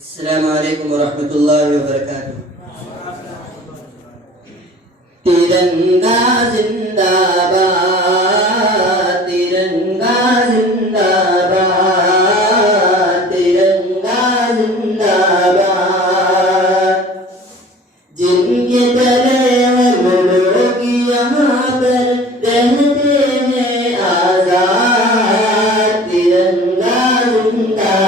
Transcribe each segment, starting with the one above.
अस्सलामु अलैकुम वरहमतुल्लाहि वबरकातुह। तिरंगा जिंदाबाद, तिरंगा जिंदाबाद, तिरंगा जिंदाबाद। जिनके तले हम लोग यहाँ पर रहते हैं आजाद, तिरंगा जिंदाबाद,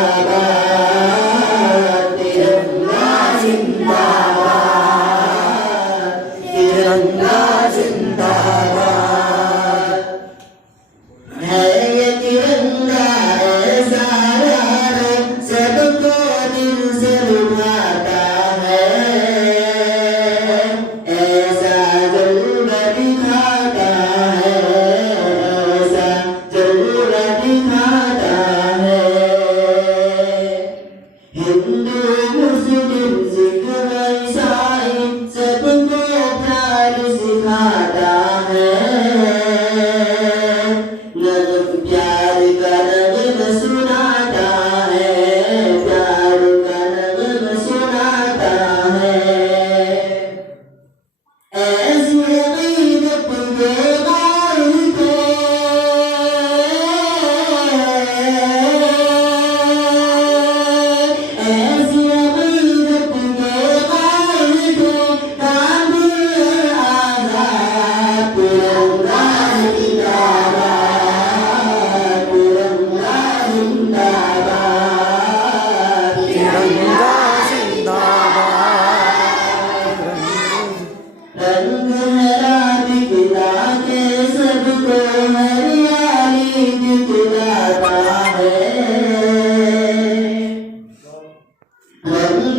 तिरंगा जिंदाबाद, तिरंगा जिंदाबाद। है ये तिरंगा ऐसा यार सबको दिल से लुभाता है, ऐसा जलवा दिखाता है, ऐसा जलवा दिखाता है। हिंदू मुस्लिम सिख ईसाई सबको प्यार सिखाता है, नगम प्यार का नगम सुनाता है, प्यार का नगम सुनाता है। ऐसी अक़ीदत के कायल थे, ऐसी अक़ीदत के कायल थे, काबिल आज़ाद। तिरंगा जिंदाबाद, तिरंगा जिंदाबाद, तिरंगा जिंदाबाद। रंग हरा दिखला के सबको हरियाली दिखलाता है, रंग